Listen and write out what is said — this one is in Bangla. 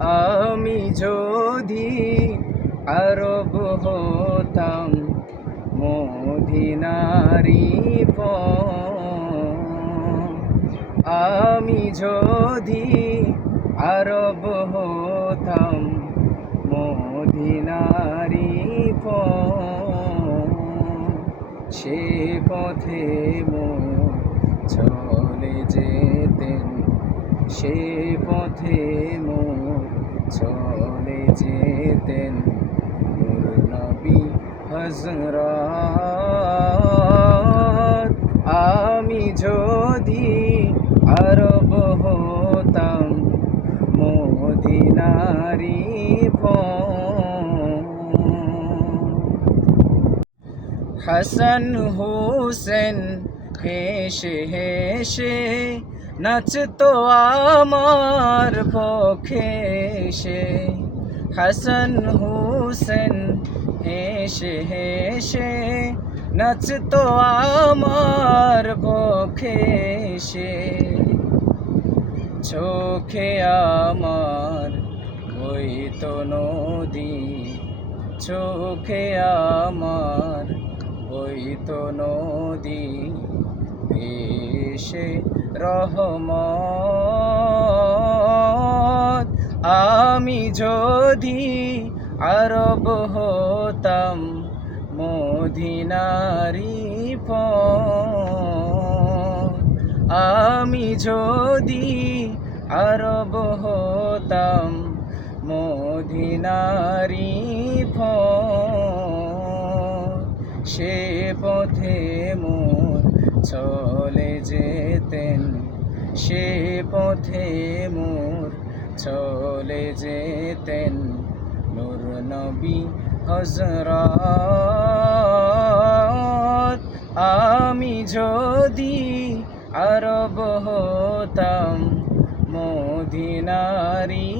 আমি যদি আরব হতাম মদিনারি আমি যদি আরব হতাম মদিনারি সে পথে চলে যেতেন, সে পথে চলে যেতেন নূর নবী হযরত। আমি যদি আরব হতাম মদিনারি হাসান হোসেন হেসে হেসে নাচতো আমার পক্ষে সে। হাসান হোসেন হেসে হেসে নাচতো আমার পক্ষে সে। চোখে আমার বইতো নদী, চোখে আমার বইতো নদী, ভেসে রহমত। আমি যদি আরব হতাম মদিনারি আমি যদি আরব হতাম মদিনারি সে পথে চলে যেতেন, সে পথে চলে যেতেন নূর নবী হযরত। আমি যদি আরব হতাম মদিনারি